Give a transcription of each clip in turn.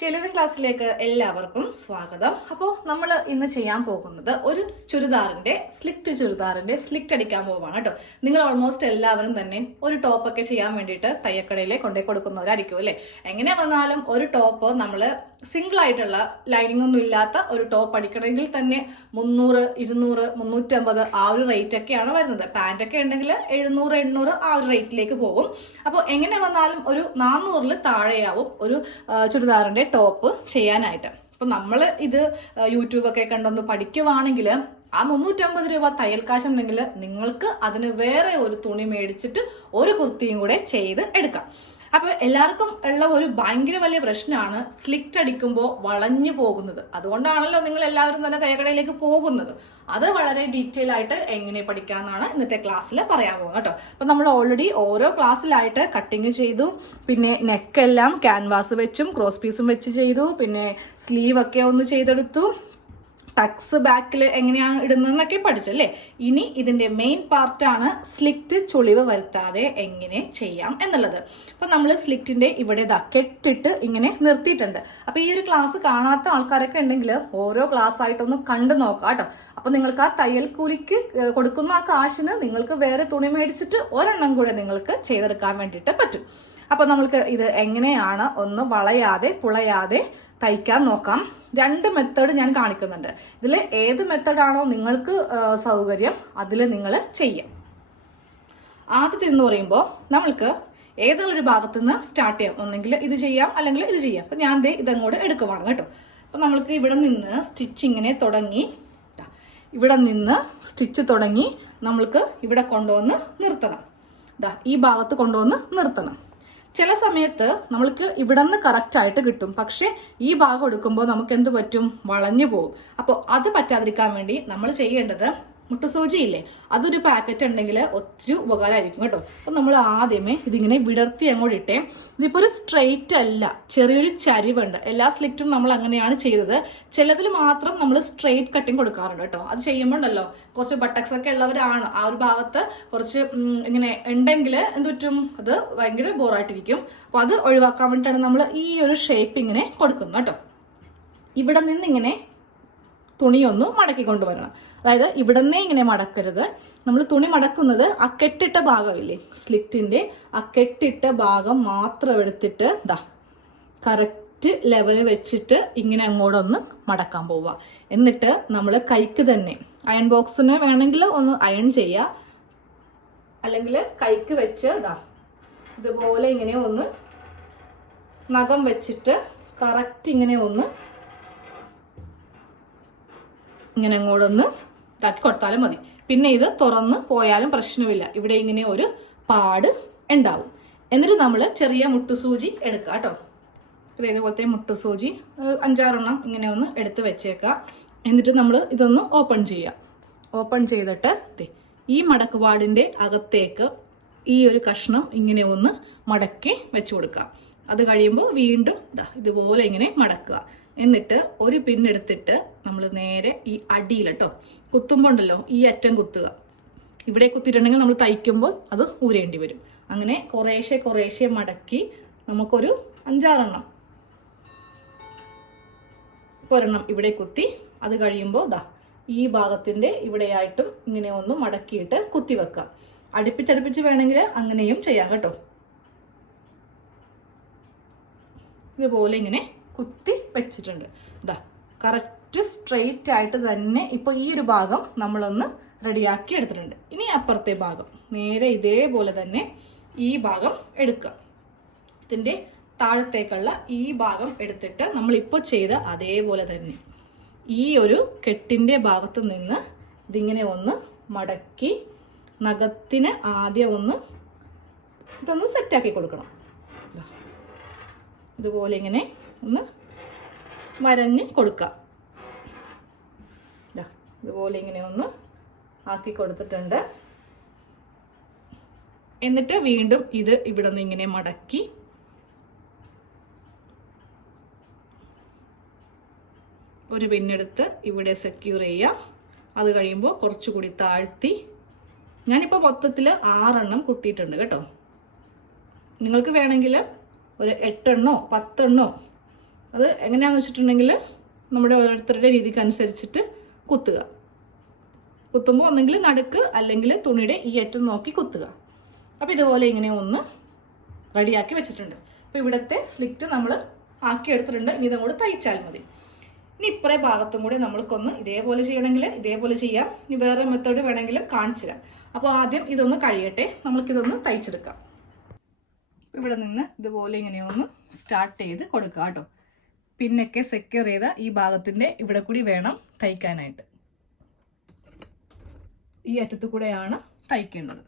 Television ക്ലാസ്സിലേക്ക് എല്ലാവർക്കും സ്വാഗതം. അപ്പോൾ നമ്മൾ ഇന്ന് ചെയ്യാൻ പോകുന്നത് ഒരു ചുരിദാറിന്റെ സ്ലിറ്റ് ചുരിദാറിന്റെ സ്ലിറ്റ് അടിക്കാൻ പോവാണ് കേട്ടോ. നിങ്ങൾ ഓൾമോസ്റ്റ് എല്ലാവരും തന്നെ ഒരു ടോപ്പൊക്കെ ചെയ്യാൻ വേണ്ടിയിട്ട് തയ്യക്കടയിൽ കൊണ്ടേ കൊടുക്കുന്നവരായിരിക്കും അല്ലേ? എങ്ങനെ വന്നാലും ഒരു ടോപ്പ് നമ്മൾ സിംഗിൾ ആയിട്ടുള്ള ലൈനിങ് ഒന്നും ഇല്ലാത്ത ഒരു ടോപ്പ് അടിക്കണമെങ്കിൽ തന്നെ മുന്നൂറ് ഇരുന്നൂറ് മുന്നൂറ്റമ്പത് ആ ഒരു റേറ്റ് ഒക്കെയാണ് വരുന്നത്. പാന്റൊക്കെ ഉണ്ടെങ്കിൽ എഴുന്നൂറ് എണ്ണൂറ് ആ ഒരു റേറ്റിലേക്ക് പോകും. അപ്പോൾ എങ്ങനെ വന്നാലും ഒരു നാനൂറിൽ താഴെയാവും ഒരു ആ, ചുരിദാറിന്റെ ടോപ്പ് ചെയ്യാനായിട്ട്. അപ്പം നമ്മൾ ഇത് യൂട്യൂബൊക്കെ കണ്ടൊന്ന് പഠിക്കുവാണെങ്കിൽ ആ മുന്നൂറ്റമ്പത് രൂപ തയ്യൽ കാശുണ്ടെങ്കിൽ നിങ്ങൾക്ക് അതിന് വേറെ ഒരു തുണി മേടിച്ചിട്ട് ഒരു കുർത്തിയും കൂടെ ചെയ്ത് എടുക്കാം. അപ്പൊ എല്ലാവർക്കും ഉള്ള ഒരു ഭയങ്കര വലിയ പ്രശ്നമാണ് സ്ലിക്റ്റ് അടിക്കുമ്പോൾ വളഞ്ഞു പോകുന്നത്. അതുകൊണ്ടാണല്ലോ നിങ്ങൾ എല്ലാവരും തന്നെ തയ്യക്കടയിലേക്ക് പോകുന്നത്. അത് വളരെ ഡീറ്റെയിൽ ആയിട്ട് എങ്ങനെ പഠിക്കാമെന്നാണ് ഇന്നത്തെ ക്ലാസ്സിൽ പറയാൻ പോകുന്നത് കേട്ടോ. അപ്പൊ നമ്മൾ ഓൾറെഡി ഓരോ ക്ലാസ്സിലായിട്ട് കട്ടിങ് ചെയ്തു. പിന്നെ നെക്കെല്ലാം ക്യാൻവാസ് വെച്ചും ക്രോസ് പീസും വെച്ച് ചെയ്തു. പിന്നെ സ്ലീവ് ഒക്കെ ഒന്ന് ചെയ്തെടുത്തു. ടക്സ് ബാക്കിൽ എങ്ങനെയാണ് ഇടുന്നതെന്നൊക്കെ പഠിച്ചല്ലേ? ഇനി ഇതിന്റെ മെയിൻ പാർട്ടാണ് സ്ലിറ്റ് ചുളിവ് വരുത്താതെ എങ്ങനെ ചെയ്യാം എന്നുള്ളത്. അപ്പോൾ നമ്മൾ സ്ലിറ്റിന്റെ ഇവിടെ ഇതാ കെട്ടിട്ട് ഇങ്ങനെ നിർത്തിയിട്ടുണ്ട്. അപ്പോൾ ഈ ഒരു ക്ലാസ് കാണാത്ത ആൾക്കാരൊക്കെ ഉണ്ടെങ്കിൽ ഓരോ ക്ലാസ് ആയിട്ടൊന്ന് കണ്ടു നോക്കാം കേട്ടോ. അപ്പൊ നിങ്ങൾക്ക് ആ തയ്യൽ കൂലിക്ക് കൊടുക്കുന്ന ആ കാശിന് നിങ്ങൾക്ക് വേറെ തുണി മേടിച്ചിട്ട് ഒരെണ്ണം കൂടെ നിങ്ങൾക്ക് ചെയ്തെടുക്കാൻ വേണ്ടിയിട്ട് പറ്റും. അപ്പോൾ നമ്മൾക്ക് ഇത് എങ്ങനെയാണ് ഒന്ന് വളയാതെ പുളയാതെ തയ്ക്കാൻ നോക്കാം. രണ്ട് മെത്തേഡ് ഞാൻ കാണിക്കുന്നുണ്ട്. ഇതിൽ ഏത് മെത്തേഡാണോ നിങ്ങൾക്ക് സൗകര്യം അതിൽ നിങ്ങൾ ചെയ്യാം. ആദ്യത്തെ എന്ന് പറയുമ്പോൾ നമ്മൾക്ക് ഏതെങ്കിലും ഒരു ഭാഗത്തു നിന്ന് സ്റ്റാർട്ട് ചെയ്യാം. ഒന്നെങ്കിൽ ഇത് ചെയ്യാം അല്ലെങ്കിൽ ഇത് ചെയ്യാം. അപ്പം ഞാൻ ദേ ഇതങ്ങോട്ട് എടുക്കുവാണ് കേട്ടോ. അപ്പം നമ്മൾക്ക് ഇവിടെ നിന്ന് സ്റ്റിച്ചിങ്ങിനെ തുടങ്ങി ഇവിടെ നിന്ന് സ്റ്റിച്ച് തുടങ്ങി നമ്മൾക്ക് ഇവിടെ കൊണ്ടുവന്ന് നിർത്തണം. ഈ ഭാഗത്ത് കൊണ്ടുവന്ന് നിർത്തണം. ചില സമയത്ത് നമ്മൾക്ക് ഇവിടെ നിന്ന് കറക്റ്റ് ആയിട്ട് കിട്ടും. പക്ഷേ ഈ ഭാഗം എടുക്കുമ്പോൾ നമുക്ക് എന്ത് പറ്റും? വളഞ്ഞു പോകും. അപ്പോൾ അത് പറ്റാതിരിക്കാൻ വേണ്ടി നമ്മൾ ചെയ്യേണ്ടത് മുട്ടുസൂചി ഇല്ലേ അതൊരു പാക്കറ്റ് ഉണ്ടെങ്കിൽ ഒത്തിരി ഉപകാരമായിരിക്കും കേട്ടോ. അപ്പോൾ നമ്മൾ ആദ്യമേ ഇതിങ്ങനെ വിടർത്തി അങ്ങോട്ട് ഇട്ടേ. ഇതിപ്പോൾ ഒരു സ്ട്രെയിറ്റ് അല്ല ചെറിയൊരു ചരിവുണ്ട്. എല്ലാ സ്ലിറ്റും നമ്മൾ അങ്ങനെയാണ് ചെയ്തത്. ചിലതിൽ മാത്രം നമ്മൾ സ്ട്രെയിറ്റ് കട്ടിങ് കൊടുക്കാറുണ്ട് കേട്ടോ. അത് ചെയ്യുമ്പോൾ ഉണ്ടല്ലോ കുറച്ച് ബട്ടക്സ് ഒക്കെ ഉള്ളവരാണ്. ആ ഒരു ഭാഗത്ത് കുറച്ച് ഇങ്ങനെ ഉണ്ടെങ്കിൽ എന്ത് പറ്റും? അത് ഭയങ്കര ബോറായിട്ടിരിക്കും അപ്പോൾ അത് ഒഴിവാക്കാൻ വേണ്ടിയിട്ടാണ് നമ്മൾ ഈ ഒരു ഷേപ്പ് ഇങ്ങനെ കൊടുക്കുന്നത് കേട്ടോ. ഇവിടെ നിന്ന് ഇങ്ങനെ തുണിയൊന്ന് മടക്കി കൊണ്ടുവരണം അതായത് ഇവിടുന്നേ ഇങ്ങനെ മടക്കരുത്. നമ്മൾ തുണി മടക്കുന്നത് ആ കെട്ടിട്ട ഭാഗമില്ലേ? സ്ലിറ്റിന്റെ ആ കെട്ടിട്ട ഭാഗം മാത്രം എടുത്തിട്ട് ദാ കറക്റ്റ് ലെവൽ വെച്ചിട്ട് ഇങ്ങനെ അങ്ങോട്ടൊന്ന് മടക്കാൻ പോവുക. എന്നിട്ട് നമ്മൾ കൈക്ക് തന്നെ അയൺ ബോക്സിന് വേണമെങ്കിൽ ഒന്ന് അയൺ ചെയ്യുക അല്ലെങ്കിൽ കൈക്ക് വെച്ച് ദാ ഇതുപോലെ ഇങ്ങനെ ഒന്ന് നഖം വെച്ചിട്ട് കറക്റ്റ് ഇങ്ങനെ ഒന്ന് ഇങ്ങനെ അങ്ങോട്ടൊന്ന് ഇതാക്കി കൊടുത്താലും മതി. പിന്നെ ഇത് തുറന്ന് പോയാലും പ്രശ്നമില്ല. ഇവിടെ ഇങ്ങനെ ഒരു പാട് ഉണ്ടാവും. എന്നിട്ട് നമ്മൾ ചെറിയ മുട്ടുസൂചി എടുക്കുക കേട്ടോ. ഇതേപോലത്തെ മുട്ടുസൂചി അഞ്ചാറെണ്ണം ഇങ്ങനെ ഒന്ന് എടുത്ത് വെച്ചേക്കുക. എന്നിട്ട് നമ്മൾ ഇതൊന്ന് ഓപ്പൺ ചെയ്യാം ഓപ്പൺ ചെയ്തിട്ട് ഈ മടക്കുപാടിന്റെ അകത്തേക്ക് ഈ ഒരു കഷ്ണം ഇങ്ങനെ ഒന്ന് മടക്കി വെച്ച് കൊടുക്കാം അത് കഴിയുമ്പോൾ വീണ്ടും ഇതാ ഇതുപോലെ ഇങ്ങനെ മടക്കുക. എന്നിട്ട് ഒരു പിന്നെടുത്തിട്ട് നമ്മൾ നേരെ ഈ അടിയിൽ കേട്ടോ കുത്തുമ്പോൾ ഉണ്ടല്ലോ ഈ അറ്റം കുത്തുക. ഇവിടെ കുത്തിയിട്ടുണ്ടെങ്കിൽ നമ്മൾ തയ്ക്കുമ്പോൾ അത് ഊരേണ്ടി വരും. അങ്ങനെ കുറേശ്ശെ കുറേശ്ശെ മടക്കി നമുക്കൊരു അഞ്ചാറെണ്ണം ഒരെണ്ണം ഇവിടെ കുത്തി അത് കഴിയുമ്പോൾ ദാ ഈ ഭാഗത്തിന്റെ ഇവിടെയായിട്ടും ഇങ്ങനെ ഒന്ന് മടക്കിയിട്ട് കുത്തി വെക്കാം. അടുപ്പിച്ചടുപ്പിച്ച് വേണമെങ്കിൽ അങ്ങനെയും ചെയ്യാം കേട്ടോ. ഇതുപോലെ ഇങ്ങനെ കുത്തി വെച്ചിട്ടുണ്ട്. ഇതാ കറക്റ്റ് സ്ട്രെയിറ്റ് ആയിട്ട് തന്നെ ഇപ്പോൾ ഈ ഒരു ഭാഗം നമ്മളൊന്ന് റെഡിയാക്കി എടുത്തിട്ടുണ്ട്. ഇനി അപ്പുറത്തെ ഭാഗം നേരെ ഇതേപോലെ തന്നെ ഈ ഭാഗം എടുക്കുക. ഇതിന്റെ താഴത്തേക്കുള്ള ഈ ഭാഗം എടുത്തിട്ട് നമ്മൾ ഇപ്പോൾ ചെയ്ത അതേപോലെ തന്നെ ഈ ഒരു കെട്ടിന്റെ ഭാഗത്ത് നിന്ന് ഇതിങ്ങനെ ഒന്ന് മടക്കി നഖത്തിന് ആദ്യം ഒന്ന് ഇതൊന്ന് സെറ്റാക്കി കൊടുക്കണം. ഇതുപോലെ ഇങ്ങനെ ഒന്ന് വരഞ്ഞ് കൊടുക്കാം. ഇതുപോലെ ഇങ്ങനെ ഒന്ന് ആക്കി കൊടുത്തിട്ടുണ്ട്. എന്നിട്ട് വീണ്ടും ഇത് ഇവിടെ നിന്ന് ഇങ്ങനെ മടക്കി ഒരു പിന്നെടുത്ത് ഇവിടെ സെക്യൂർ ചെയ്യാം അത് കഴിയുമ്പോൾ കുറച്ചുകൂടി താഴ്ത്തി. ഞാനിപ്പോൾ മൊത്തത്തിൽ ആറെണ്ണം കുത്തിയിട്ടുണ്ട് കേട്ടോ. നിങ്ങൾക്ക് വേണമെങ്കിൽ ഒരു എട്ടെണ്ണോ പത്തെണ്ണോ അത് എങ്ങനെയാണെന്ന് വെച്ചിട്ടുണ്ടെങ്കിൽ നമ്മുടെ ഓരോരുത്തരുടെ രീതിക്ക് അനുസരിച്ചിട്ട് കുത്തുക. കുത്തുമ്പോൾ ഒന്നെങ്കിൽ നടുക്ക് അല്ലെങ്കിൽ തുണിയുടെ ഈ അറ്റം നോക്കി കുത്തുക. അപ്പോൾ ഇതുപോലെ ഇങ്ങനെ ഒന്ന് റെഡിയാക്കി വെച്ചിട്ടുണ്ട്. അപ്പോൾ ഇവിടുത്തെ സ്ലിറ്റ് നമ്മൾ ആക്കി എടുത്തിട്ടുണ്ട്. ഇനി ഇതും കൂടെ തയ്ച്ചാൽ മതി. ഇനി ഇപ്പറേ ഭാഗത്തും കൂടി നമ്മൾക്കൊന്ന് ഇതേപോലെ ചെയ്യണമെങ്കിൽ ഇതേപോലെ ചെയ്യാം. ഇനി വേറെ മെത്തേഡ് വേണമെങ്കിൽ കാണിച്ചു തരാം. അപ്പോൾ ആദ്യം ഇതൊന്ന് കഴിയട്ടെ നമ്മൾക്കിതൊന്ന് തയ്ച്ചെടുക്കാം. ഇവിടെ നിന്ന് ഇതുപോലെ ഇങ്ങനെ ഒന്ന് സ്റ്റാർട്ട് ചെയ്ത് കൊടുക്കുക കേട്ടോ. പിന്നൊക്കെ സെക്യൂർ ചെയ്ത ഈ ഭാഗത്തിന്റെ ഇവിടെ കൂടി വേണം തയ്ക്കാനായിട്ട്. ഈ അറ്റത്തു കൂടെയാണ് തയ്ക്കേണ്ടത്.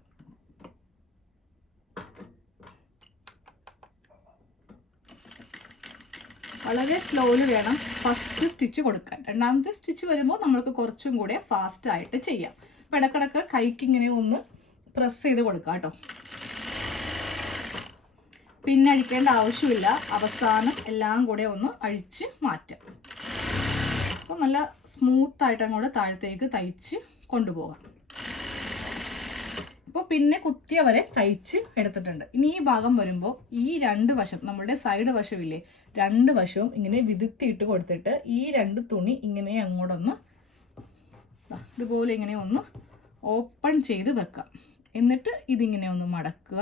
വളരെ സ്ലോയിൽ വേണം ഫസ്റ്റ് സ്റ്റിച്ച് കൊടുക്കാൻ. രണ്ടാമത്തെ സ്റ്റിച്ച് വരുമ്പോൾ നമ്മൾക്ക് കുറച്ചും കൂടെ ഫാസ്റ്റ് ആയിട്ട് ചെയ്യാം. അപ്പോൾ ഇടക്കിടക്ക് കൈക്ക് ഇങ്ങനെ ഒന്ന് പ്രസ് ചെയ്ത് കൊടുക്കാം കേട്ടോ പിന്നെ അഴിക്കേണ്ട ആവശ്യമില്ല. അവസാനം എല്ലാം കൂടെ ഒന്ന് അഴിച്ച് മാറ്റാം. അപ്പോൾ നല്ല സ്മൂത്ത് ആയിട്ട് അങ്ങോട്ട് താഴത്തേക്ക് തയ്ച്ച് കൊണ്ടുപോകാം. അപ്പോൾ പിന്നെ കുത്തിയ വരെ തയ്ച്ച് എടുത്തിട്ടുണ്ട്. ഇനി ഈ ഭാഗം വരുമ്പോൾ ഈ രണ്ട് വശം നമ്മളുടെ സൈഡ് വശമില്ലേ രണ്ട് വശവും ഇങ്ങനെ വിതുത്തിയിട്ട് കൊടുത്തിട്ട് ഈ രണ്ട് തുണി ഇങ്ങനെ അങ്ങോട്ടൊന്ന് ഇതുപോലെ ഇങ്ങനെ ഒന്ന് ഓപ്പൺ ചെയ്ത് വെക്കാം. എന്നിട്ട് ഇതിങ്ങനെ ഒന്ന് മടക്കുക.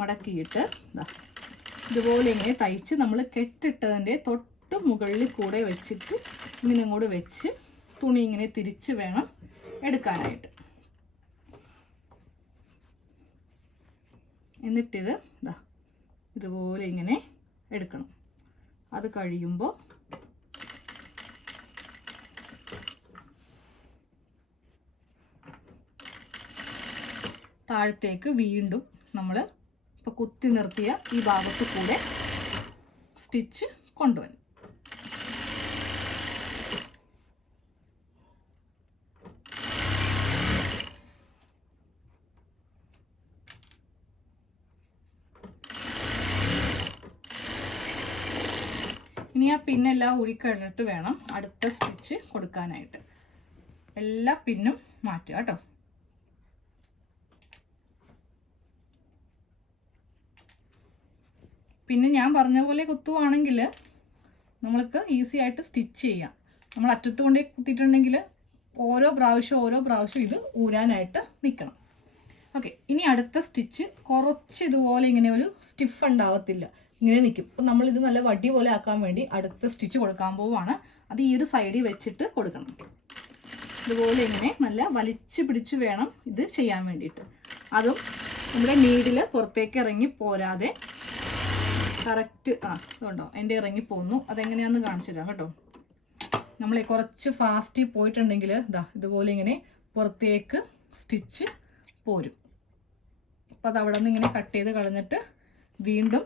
മടക്കിയിട്ട് ഇതുപോലെ ഇങ്ങനെ തയ്ച്ച് നമ്മൾ കെട്ടിട്ടതിന്റെ തൊട്ട് മുകളിൽ കൂടെ വെച്ചിട്ട് ഇങ്ങനെ ഇങ്ങോട്ട് വെച്ച് തുണി ഇങ്ങനെ തിരിച്ച് വേണം എടുക്കാനായിട്ട്. എന്നിട്ടിത് ഇതാ ഇതുപോലെ ഇങ്ങനെ എടുക്കണം. അത് കഴിയുമ്പോൾ താഴത്തേക്ക് വീണ്ടും നമ്മൾ ഇപ്പോൾ കുത്തി നിർത്തിയ ഈ ഭാഗത്ത് കൂടെ സ്റ്റിച്ച് കൊണ്ടുവരും. ഇനി ആ പിന്നെല്ലാം ഉഴിക്കഴിഞ്ഞിട്ട് വേണം അടുത്ത സ്റ്റിച്ച് കൊടുക്കാനായിട്ട്. എല്ലാ പിന്നും മാറ്റുക കേട്ടോ. പിന്നെ ഞാൻ പറഞ്ഞ പോലെ കുത്തുവാണെങ്കിൽ നമ്മൾക്ക് ഈസി ആയിട്ട് സ്റ്റിച്ച് ചെയ്യാം. നമ്മൾ അറ്റത്ത് കൊണ്ടേ കുത്തിയിട്ടുണ്ടെങ്കിൽ ഓരോ പ്രാവശ്യം ഓരോ പ്രാവശ്യം ഇത് ഊരാനായിട്ട് നിൽക്കണം. ഓക്കെ ഇനി അടുത്ത സ്റ്റിച്ച് കുറച്ച് ഇതുപോലെ ഇങ്ങനെ ഒരു സ്റ്റിഫ് ഉണ്ടാവത്തില്ല. ഇങ്ങനെ നിൽക്കും. അപ്പം നമ്മളിത് നല്ല വടി പോലെ ആക്കാൻ വേണ്ടി അടുത്ത സ്റ്റിച്ച് കൊടുക്കാൻ പോവുകയാണ് അത് ഈ ഒരു സൈഡിൽ വെച്ചിട്ട് കൊടുക്കണം. ഇതുപോലെ ഇങ്ങനെ നല്ല വലിച്ചു പിടിച്ച് വേണം ഇത് ചെയ്യാൻ വേണ്ടിയിട്ട്. അതും നമ്മുടെ നീഡിൽ പുറത്തേക്ക് ഇറങ്ങി പോരാതെ കറക്റ്റ് ആ ഇതുണ്ടോ? എന്റെ ഇറങ്ങിപ്പോന്നു അതെങ്ങനെയാണെന്ന് കാണിച്ചു തരാം കേട്ടോ. നമ്മൾ കുറച്ച് ഫാസ്റ്റിൽ പോയിട്ടുണ്ടെങ്കിൽ ഇതാ ഇതുപോലെ ഇങ്ങനെ പുറത്തേക്ക് സ്റ്റിച്ച് പോരും. അപ്പോൾ അത് അവിടെ നിന്ന് ഇങ്ങനെ കട്ട് ചെയ്ത് കളഞ്ഞിട്ട് വീണ്ടും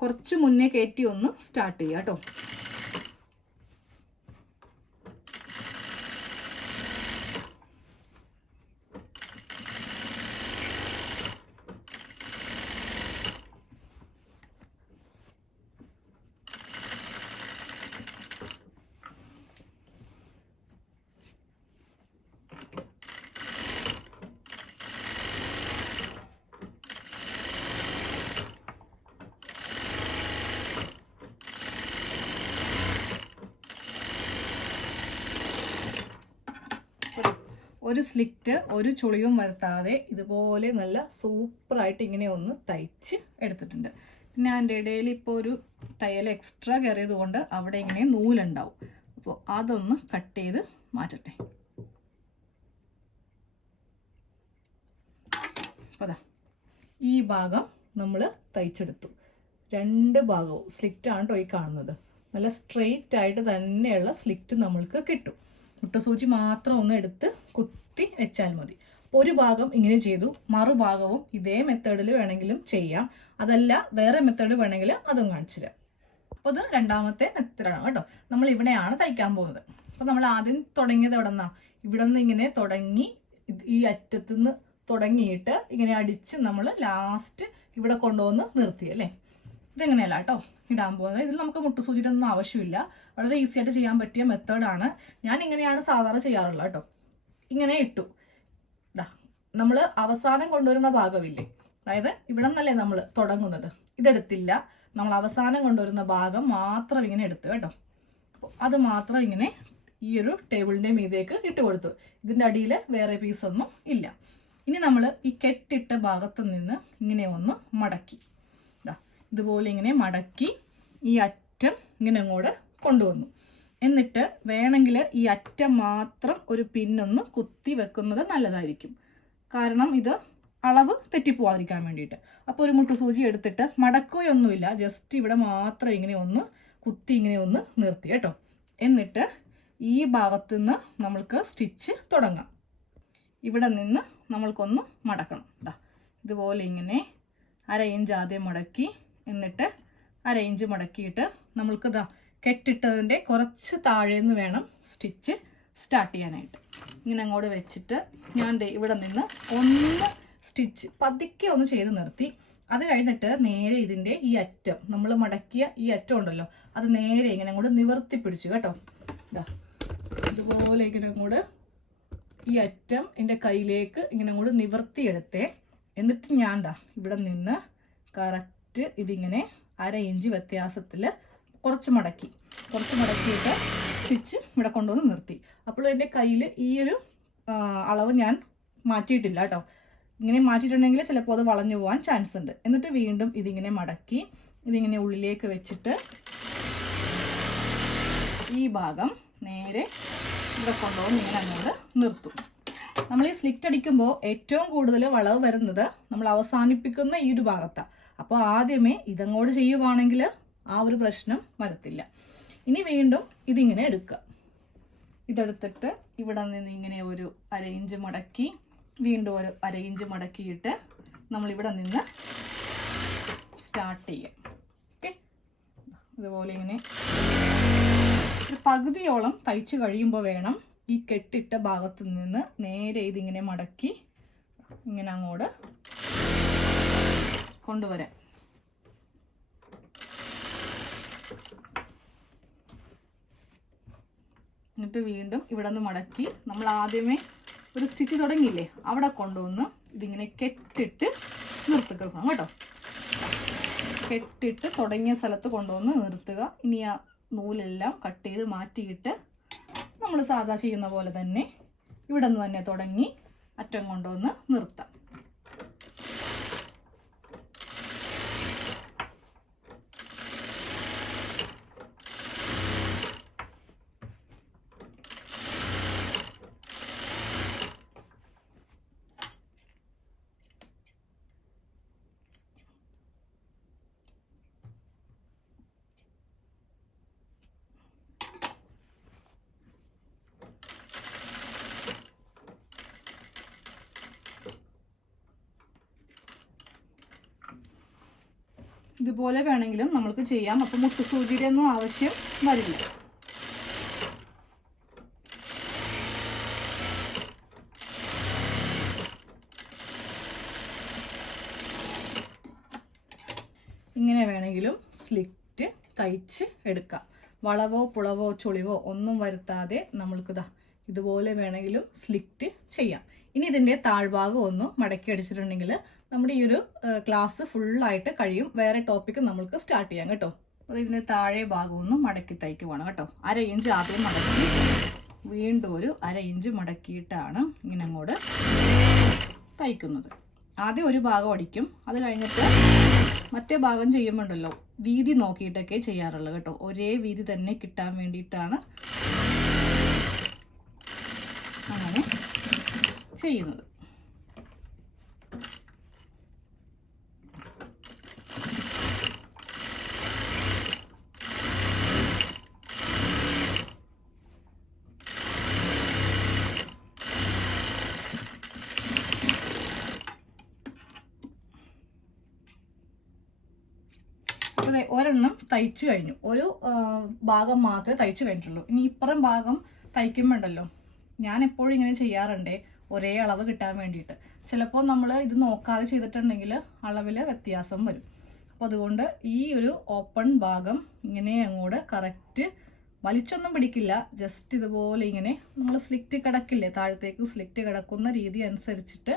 കുറച്ച് മുന്നേ കയറ്റി ഒന്ന് സ്റ്റാർട്ട് ചെയ്യാം കേട്ടോ. ഒരു സ്ലിറ്റ് ഒരു ചുളിയും വരുത്താതെ ഇതുപോലെ നല്ല സൂപ്പറായിട്ട് ഇങ്ങനെ ഒന്ന് തയ്ച്ച് എടുത്തിട്ടുണ്ട്. പിന്നെ അതിന്റെ ഇടയിൽ ഇപ്പോൾ ഒരു തയ്യൽ എക്സ്ട്രാ കയറിയതുകൊണ്ട് അവിടെ ഇങ്ങനെ നൂലുണ്ടാവും. അപ്പോൾ അതൊന്ന് കട്ട് ചെയ്ത് മാറ്റട്ടെ. അപ്പോൾ ഈ ഭാഗം നമ്മൾ തയ്ച്ചെടുത്തു. രണ്ട് ഭാഗവും സ്ലിറ്റാണ് കേട്ടോ ഈ കാണുന്നത്. നല്ല സ്ട്രെയിറ്റ് ആയിട്ട് തന്നെയുള്ള സ്ലിറ്റ് നമ്മൾക്ക് കിട്ടും. മുട്ടസൂചി മാത്രം ഒന്ന് എടുത്ത് കുത്തി വെച്ചാൽ മതി. ഒരു ഭാഗം ഇങ്ങനെ ചെയ്തു. മറുഭാഗവും ഇതേ മെത്തേഡിൽ വേണമെങ്കിലും ചെയ്യാം. അതല്ല വേറെ മെത്തേഡ് വേണമെങ്കിൽ അതും കാണിച്ചു തരാം. അപ്പോൾ ഇത് രണ്ടാമത്തെ മെത്തേഡാണ് കേട്ടോ. നമ്മൾ ഇവിടെയാണ് തയ്ക്കാൻ പോകുന്നത്. അപ്പോൾ നമ്മൾ ആദ്യം തുടങ്ങിയത് എവിടെ നിന്നാ ഇവിടെ നിന്ന് ഇങ്ങനെ തുടങ്ങി ഈ അറ്റത്ത് നിന്ന് തുടങ്ങിയിട്ട് ഇങ്ങനെ അടിച്ച് നമ്മൾ ലാസ്റ്റ് ഇവിടെ കൊണ്ടുവന്ന് നിർത്തി അല്ലേ? ഇതെങ്ങനെയല്ല കേട്ടോ? ഇടാൻ പോകുന്നത്. ഇതിൽ നമുക്ക് മുട്ടുസൂചിയുടെ ഒന്നും ആവശ്യമില്ല. വളരെ ഈസി ആയിട്ട് ചെയ്യാൻ പറ്റിയ മെത്തേഡാണ് ഞാൻ ഇങ്ങനെയാണ് സാധാരണ ചെയ്യാറുള്ളത് കേട്ടോ. ഇങ്ങനെ ഇട്ടു. ഇതാ നമ്മൾ അവസാനം കൊണ്ടുവരുന്ന ഭാഗമില്ലേ? അതായത് ഇവിടെ നിന്നല്ലേ നമ്മൾ തുടങ്ങുന്നത്. ഇതെടുത്തില്ല. നമ്മൾ അവസാനം കൊണ്ടുവരുന്ന ഭാഗം മാത്രം ഇങ്ങനെ എടുത്തു കേട്ടോ. അപ്പോൾ അത് മാത്രം ഇങ്ങനെ ഈ ഒരു ടേബിളിന്റെ മീതേക്ക് ഇട്ട് കൊടുത്തു. ഇതിന്റെ അടിയിൽ വേറെ പീസൊന്നും ഇല്ല. ഇനി നമ്മൾ ഈ കെട്ടിട്ട ഭാഗത്ത് നിന്ന് ഇങ്ങനെ ഒന്ന് മടക്കി. ഇതുപോലെ ഇങ്ങനെ മടക്കി ഈ അറ്റം ഇങ്ങനെ അങ്ങോട്ട് കൊണ്ടുവന്നു. എന്നിട്ട് വേണമെങ്കിൽ ഈ അറ്റം മാത്രം ഒരു പിന്നൊന്ന് കുത്തി വെക്കുന്നത് നല്ലതായിരിക്കും. കാരണം ഇത് അളവ് തെറ്റിപ്പോവാതിരിക്കാൻ വേണ്ടിയിട്ട്. അപ്പോൾ ഒരു മുട്ടു സൂചി എടുത്തിട്ട് മടക്കുകയൊന്നുമില്ല. ജസ്റ്റ് ഇവിടെ മാത്രം ഇങ്ങനെ ഒന്ന് കുത്തി ഇങ്ങനെ ഒന്ന് നിർത്തി കേട്ടോ. എന്നിട്ട് ഈ ഭാഗത്തു നിന്ന് നമ്മൾക്ക് സ്റ്റിച്ച് തുടങ്ങാം. ഇവിടെ നിന്ന് നമ്മൾക്കൊന്ന് മടക്കണം. ഇതാ ഇതുപോലെ ഇങ്ങനെ അര ഇഞ്ച് ആദ്യം മടക്കി എന്നിട്ട് അര ഇഞ്ച് മടക്കിയിട്ട് നമ്മൾക്ക് ദാ കെട്ടിട്ടതിന്റെ കുറച്ച് താഴേന്ന് വേണം സ്റ്റിച്ച് സ്റ്റാർട്ട് ചെയ്യാനായിട്ട്. ഇങ്ങനെ അങ്ങോട്ട് വെച്ചിട്ട് ഞാൻ ഇവിടെ നിന്ന് ഒന്ന് സ്റ്റിച്ച് പതുക്കെ ഒന്ന് ചെയ്ത് നിർത്തി. അത് കഴിഞ്ഞിട്ട് നേരെ ഇതിന്റെ ഈ അറ്റം നമ്മൾ മടക്കിയ ഈ അറ്റം ഉണ്ടല്ലോ അത് നേരെ ഇങ്ങനെ അങ്ങോട്ട് നിവർത്തി പിടിച്ചു കേട്ടോ. ഇതാ ഇതുപോലെ ഇങ്ങനെ അങ്ങോട്ട് ഈ അറ്റം എന്റെ കയ്യിലേക്ക് ഇങ്ങനെ അങ്ങോട്ട് നിവർത്തിയെടുത്തേ. എന്നിട്ട് ഞാൻ ഇവിടെ നിന്ന് കറക്റ്റ് ഇതിങ്ങനെ അര ഇഞ്ച് വ്യത്യാസത്തിൽ കുറച്ച് മടക്കി കുറച്ച് മടക്കിയിട്ട് സ്റ്റിച്ച് ഇവിടെ കൊണ്ടുവന്ന് നിർത്തി. അപ്പോൾ എന്റെ കയ്യിൽ ഈ ഒരു അളവ് ഞാൻ മാറ്റിയിട്ടില്ല കേട്ടോ. ഇങ്ങനെ മാറ്റിയിട്ടുണ്ടെങ്കിൽ ചിലപ്പോൾ അത് വളഞ്ഞു പോകാൻ ചാൻസ് ഉണ്ട്. എന്നിട്ട് വീണ്ടും ഇതിങ്ങനെ മടക്കി ഇതിങ്ങനെ ഉള്ളിലേക്ക് വെച്ചിട്ട് ഈ ഭാഗം നേരെ ഇവിടെ കൊണ്ടുപോകും ഇങ്ങനെ അങ്ങോട്ട് നിർത്തും. നമ്മൾ ഈ സ്ലിറ്റ് അടിക്കുമ്പോൾ ഏറ്റവും കൂടുതൽ വളവ് വരുന്നത് നമ്മൾ അവസാനിപ്പിക്കുന്ന ഈ ഒരു ഭാഗത്താണ് അപ്പോൾ ആദ്യമേ ഇതങ്ങോട്ട് ചെയ്യുവാണെങ്കിൽ ആ ഒരു പ്രശ്നം വരത്തില്ല. ഇനി വീണ്ടും ഇതിങ്ങനെ എടുക്കുക. ഇതെടുത്തിട്ട് ഇവിടെ നിന്ന് ഇങ്ങനെ ഒരു അരയിഞ്ച് മടക്കി വീണ്ടും ഒരു അരയിഞ്ച് മടക്കിയിട്ട് നമ്മളിവിടെ നിന്ന് സ്റ്റാർട്ട് ചെയ്യാം. ഓക്കെ ഇതുപോലെ ഇങ്ങനെ ഒരു പകുതിയോളം തയ്ച്ചു കഴിയുമ്പോൾ വേണം ഈ കെട്ടിട്ട ഭാഗത്ത് നിന്ന് നേരെ ഇതിങ്ങനെ മടക്കി ഇങ്ങനെ അങ്ങോട്ട് കൊണ്ടുവരാൻ എന്നിട്ട് വീണ്ടും ഇവിടെ നിന്ന് മടക്കി നമ്മൾ ആദ്യമേ ഒരു സ്റ്റിച്ച് തുടങ്ങിയില്ലേ അവിടെ കൊണ്ടുവന്ന് ഇതിങ്ങനെ കെട്ടിട്ട് നിർത്തി കൊടുക്കണം കേട്ടോ. കെട്ടിട്ട് തുടങ്ങിയ സ്ഥലത്ത് കൊണ്ടുവന്ന് നിർത്തുക. ഇനി ആ നൂലെല്ലാം കട്ട് ചെയ്ത് മാറ്റിയിട്ട് നമ്മൾ സാധാ ചെയ്യുന്ന പോലെ തന്നെ ഇവിടെ നിന്ന് തന്നെ തുടങ്ങി അറ്റം കൊണ്ടുവന്ന് നിർത്താം. ഇതുപോലെ വേണമെങ്കിലും നമ്മൾക്ക് ചെയ്യാം. അപ്പം മുട്ടുസൂചിയുടെ ഒന്നും ആവശ്യം വരില്ല. ഇങ്ങനെ വേണമെങ്കിലും സ്ലിറ്റ് തയ്ച്ച് എടുക്കാം. വളവോ പുളവോ ചുളിവോ ഒന്നും വരുത്താതെ നമ്മൾക്കിതാ ഇതുപോലെ വേണമെങ്കിലും സ്ലിറ്റ് ചെയ്യാം. ഇനി ഇതിന്റെ താഴ്ഭാഗം ഒന്ന് മടക്കി അടിച്ചിട്ടുണ്ടെങ്കിൽ നമ്മുടെ ഈ ഒരു ക്ലാസ് ഫുള്ളായിട്ട് കഴിയും. വേറെ ടോപ്പിക്ക് നമുക്ക് സ്റ്റാർട്ട് ചെയ്യാം കേട്ടോ. അപ്പോൾ ഇതിന്റെ താഴെ ഭാഗമൊന്നും മടക്കി തയ്ക്കുവാണ് കേട്ടോ. അര ഇഞ്ച് ആദ്യം മടക്കി വീണ്ടും ഒരു അര ഇഞ്ച് മടക്കിയിട്ടാണ് ഇങ്ങനെ അങ്ങോട്ട് തയ്ക്കുന്നത്. ആദ്യം ഒരു ഭാഗം അടിക്കും. അത് കഴിഞ്ഞിട്ട് മറ്റേ ഭാഗം ചെയ്യുമ്പോണ്ടല്ലോ വീതി നോക്കിയിട്ടൊക്കെ ചെയ്യാറുള്ളൂ കേട്ടോ. ഒരേ വീതി തന്നെ കിട്ടാൻ വേണ്ടിയിട്ടാണ് അങ്ങനെ ചെയ്യുന്നത് അപ്പോൾ ദേ ഒരെണ്ണം തയ്ച്ചു കഴിഞ്ഞു. ഒരു ഭാഗം മാത്രമേ തയ്ച്ചു കഴിഞ്ഞിട്ടുള്ളൂ. ഇനി ഇപ്പുറം ഭാഗം തയ്ക്കുമ്പോണ്ടല്ലോ. ഞാൻ എപ്പോഴും ഇങ്ങനെ ചെയ്യാറുണ്ട് ഒരേ അളവ് കിട്ടാൻ വേണ്ടിയിട്ട്. ചിലപ്പോൾ നമ്മൾ ഇത് നോക്കാതെ ചെയ്തിട്ടുണ്ടെങ്കിൽ അളവിൽ വ്യത്യാസം വരും. അപ്പോൾ അതുകൊണ്ട് ഈ ഒരു ഓപ്പൺ ഭാഗം ഇങ്ങനെ അങ്ങോട്ട് കറക്റ്റ് വലിച്ചൊന്നും പിടിക്കില്ല. ജസ്റ്റ് ഇതുപോലെ ഇങ്ങനെ നമ്മൾ സ്ലിക്റ്റ് കിടക്കില്ലേ താഴത്തേക്ക് സ്ലിക്റ്റ് കിടക്കുന്ന രീതി അനുസരിച്ചിട്ട്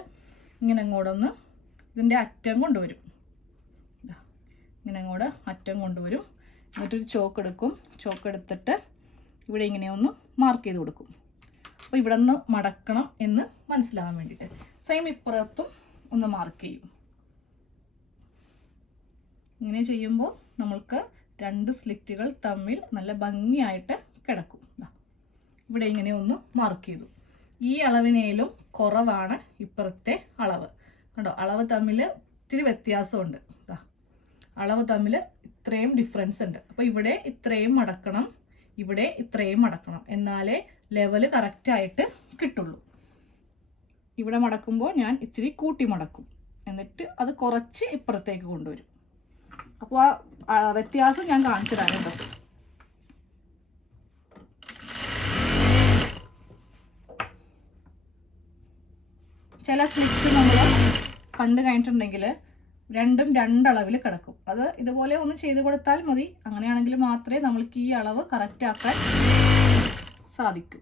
ഇങ്ങനെ അങ്ങോട്ടൊന്ന് ഇതിന്റെ അറ്റം കൊണ്ടുവരും. ഇങ്ങനെ അങ്ങോട്ട് അറ്റം കൊണ്ടുവരും. എന്നിട്ടൊരു ചോക്ക് എടുക്കും. ചോക്ക് എടുത്തിട്ട് ഇവിടെ ഇങ്ങനെ ഒന്ന് മാർക്ക് ചെയ്ത് കൊടുക്കും. അപ്പോൾ ഇവിടെ നിന്ന് മടക്കണം എന്ന് മനസ്സിലാവാൻ വേണ്ടിയിട്ട്. സെയിം ഇപ്പുറത്തും ഒന്ന് മാർക്ക് ചെയ്യും. ഇങ്ങനെ ചെയ്യുമ്പോൾ നമ്മൾക്ക് രണ്ട് സ്ലിറ്റുകൾ തമ്മിൽ നല്ല ഭംഗിയായിട്ട് കിടക്കും. ഇവിടെ ഇങ്ങനെ ഒന്ന് മാർക്ക് ചെയ്തു. ഈ അളവിനേലും കുറവാണ് ഇപ്പുറത്തെ അളവ്. കണ്ടോ അളവ് തമ്മിൽ ഇത്തിരി വ്യത്യാസമുണ്ട്. അളവ് തമ്മിൽ ഇത്രയും ഡിഫറൻസ് ഉണ്ട്. അപ്പോൾ ഇവിടെ ഇത്രയും മടക്കണം ഇവിടെ ഇത്രയും മടക്കണം എന്നാലേ ലെവൽ കറക്റ്റായിട്ട് കിട്ടുള്ളൂ. ഇവിടെ മടക്കുമ്പോൾ ഞാൻ ഇച്ചിരി കൂട്ടി മടക്കും. എന്നിട്ട് അത് കുറച്ച് ഇപ്പുറത്തേക്ക് കൊണ്ടുവരും. അപ്പോൾ ആ വ്യത്യാസം ഞാൻ കാണിച്ചു തരാം കേട്ടോ. ചില സ്ലിറ്റ് നമ്മൾ കണ്ടു കഴിഞ്ഞിട്ടുണ്ടെങ്കിൽ രണ്ടും രണ്ടളവിൽ കിടക്കും. അത് ഇതുപോലെ ഒന്ന് ചെയ്ത് കൊടുത്താൽ മതി. അങ്ങനെയാണെങ്കിൽ മാത്രമേ നമ്മൾക്ക് ഈ അളവ് കറക്റ്റാക്കാൻ സാധിക്കൂ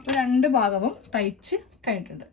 ഇപ്പോൾ രണ്ട് ഭാഗവും തയ്ച്ച് കഴിഞ്ഞിട്ടുണ്ട്.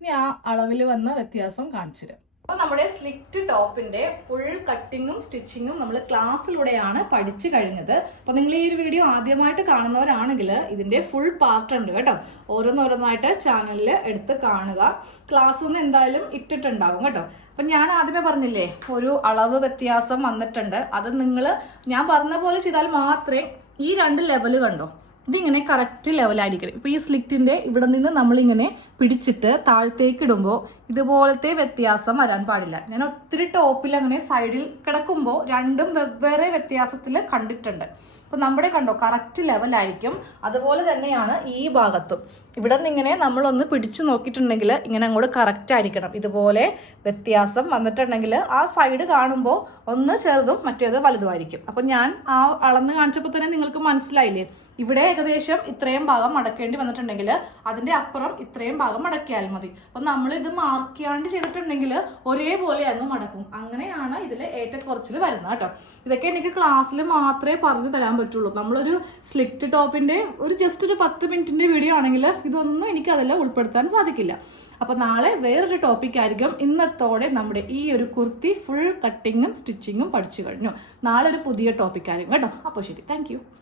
ഇനി ആ അളവിൽ വന്ന വ്യത്യാസം കാണിച്ചു തരാം അപ്പോൾ നമ്മുടെ സ്ലിറ്റ് ടോപ്പിന്റെ ഫുൾ കട്ടിങ്ങും സ്റ്റിച്ചിങ്ങും നമ്മൾ ക്ലാസ്സിലൂടെയാണ് പഠിച്ചു കഴിഞ്ഞത്. അപ്പോൾ നിങ്ങൾ ഈ ഒരു വീഡിയോ ആദ്യമായിട്ട് കാണുന്നവരാണെങ്കിൽ ഇതിന്റെ ഫുൾ പാർട്ട് ഉണ്ട് കേട്ടോ. ഓരോന്നോരോന്നായിട്ട് ചാനലിൽ എടുത്ത് കാണുക. ക്ലാസ് ഒന്ന് എന്തായാലും ഇട്ടിട്ടുണ്ടാവും കേട്ടോ. അപ്പം ഞാൻ ആദ്യമേ പറഞ്ഞില്ലേ ഒരു അളവ് വ്യത്യാസം വന്നിട്ടുണ്ട്. അത് നിങ്ങൾ ഞാൻ പറഞ്ഞ പോലെ ചെയ്താൽ മാത്രമേ ഈ രണ്ട് ലെവൽ കണ്ടോ? ഇതിങ്ങനെ കറക്റ്റ് ലെവലായിരിക്കണം ഇപ്പോൾ ഈ സ്ലിറ്റിന്റെ ഇവിടെ നിന്ന് നമ്മളിങ്ങനെ പിടിച്ചിട്ട് താഴത്തേക്ക് ഇടുമ്പോൾ ഇതുപോലത്തെ വ്യത്യാസം വരാൻ പാടില്ല. ഞാൻ ഒത്തിരി ടോപ്പിൽ അങ്ങനെ സൈഡിൽ കിടക്കുമ്പോൾ രണ്ടും വെവ്വേറെ വ്യത്യാസത്തിൽ കണ്ടിട്ടുണ്ട്. അപ്പോൾ നമ്മുടെ കണ്ടോ കറക്റ്റ് ലെവലായിരിക്കും അതുപോലെ തന്നെയാണ് ഈ ഭാഗത്തും. ഇവിടെ നിന്ന് ഇങ്ങനെ നമ്മളൊന്ന് പിടിച്ചു നോക്കിയിട്ടുണ്ടെങ്കിൽ ഇങ്ങനെ അങ്ങോട്ട് കറക്റ്റ് ആയിരിക്കണം. ഇതുപോലെ വ്യത്യാസം വന്നിട്ടുണ്ടെങ്കിൽ ആ സൈഡ് കാണുമ്പോൾ ഒന്ന് ചെറുതും മറ്റേത് വലുതുമായിരിക്കും. അപ്പോൾ ഞാൻ ആ അളന്ന് കാണിച്ചപ്പോൾ തന്നെ നിങ്ങൾക്ക് മനസ്സിലായില്ലേ? ഇവിടെ ഏകദേശം ഇത്രയും ഭാഗം മടക്കേണ്ടി വന്നിട്ടുണ്ടെങ്കിൽ അതിന്റെ അപ്പുറം ഇത്രയും ഭാഗം മടക്കിയാൽ മതി. അപ്പം നമ്മൾ ഇത് മാർക്ക് ചെയ്യാണ്ട് ചെയ്തിട്ടുണ്ടെങ്കിൽ ഒരേപോലെ അങ്ങ് മടക്കും. അങ്ങനെയാണ് ഇതിൽ ഏറ്റക്കുറച്ചിൽ വരുന്നത് കേട്ടോ. ഇതൊക്കെ എനിക്ക് ക്ലാസ്സിൽ മാത്രമേ പറഞ്ഞു തരാൻ പറ്റുള്ളൂ. നമ്മളൊരു സ്ലിറ്റ് ടോപ്പിന്റെ ഒരു ജസ്റ്റ് ഒരു പത്ത് മിനിറ്റിന്റെ വീഡിയോ ആണെങ്കിൽ ഇതൊന്നും എനിക്ക് അതെല്ലാം ഉൾപ്പെടുത്താൻ സാധിക്കില്ല. അപ്പോൾ നാളെ വേറൊരു ടോപ്പിക്കായിരിക്കും ഇന്നത്തോടെ നമ്മുടെ ഈ ഒരു കുർത്തി ഫുൾ കട്ടിങ്ങും സ്റ്റിച്ചിങ്ങും പഠിച്ചു കഴിഞ്ഞു. നാളെ ഒരു പുതിയ ടോപ്പിക്കായിരിക്കും കേട്ടോ. അപ്പോൾ ശരി. താങ്ക്